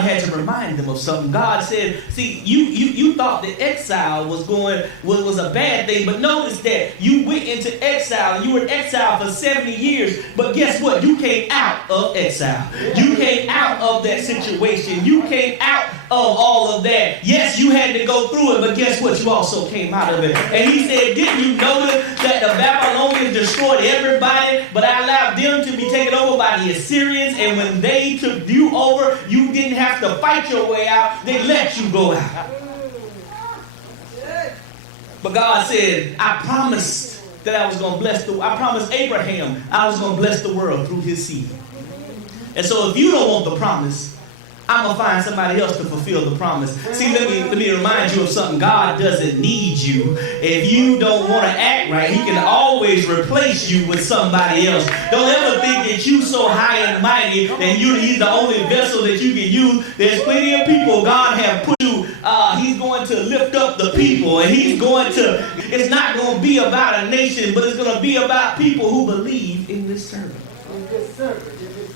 God had to remind them of something. God said, see, you thought that exile was a bad thing, but notice that you went into exile, and you were in exile for 70 years, but guess what? You came out of exile. You came out of that situation. You came out of all of that. Yes, you had to go through it, but guess what? You also came out of it. And he said, didn't you notice that the Babylonians destroyed everybody, but I allowed them to be taken over by the Assyrians, and when they took you over, you didn't have to fight your way out. They let you go out. But God said, I promised that I was going to bless I promised Abraham I was going to bless the world through his seed. And so if you don't want the promise, I'm going to find somebody else to fulfill the promise. See, let me remind you of something. God doesn't need you. If you don't want to act right, he can always replace you with somebody else. Don't ever think that you're so high and mighty that he's the only vessel that you can use. There's plenty of people God have put you. He's going to lift up the people, and it's not going to be about a nation, but it's going to be about people who believe in this servant.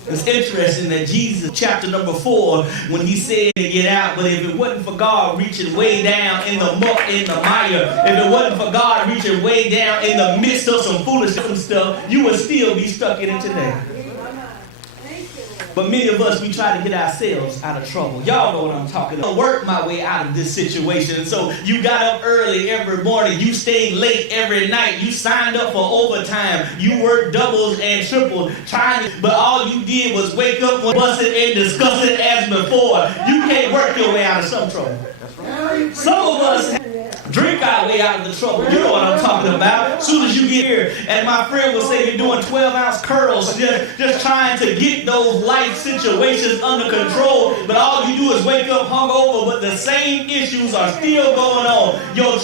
It's interesting that Jesus, chapter number 4, when he said to get out, but if it wasn't for God reaching way down in the muck, in the mire, if it wasn't for God reaching way down in the midst of some foolish stuff, you would still be stuck in it today. But many of us, we try to get ourselves out of trouble. Y'all know what I'm talking about. I work my way out of this situation. So you got up early every morning. You stayed late every night. You signed up for overtime. You worked doubles and triples. But all you did was wake up, bust it, and discuss it as before. You can't work your way out of some trouble. Some of us drink our way out of the trouble. You know what I'm talking about. As soon as you get here, and my friend will say you're doing 12-ounce curls, just trying to get those life situations under control, but all you do is wake up hungover, but the same issues are still going on. Your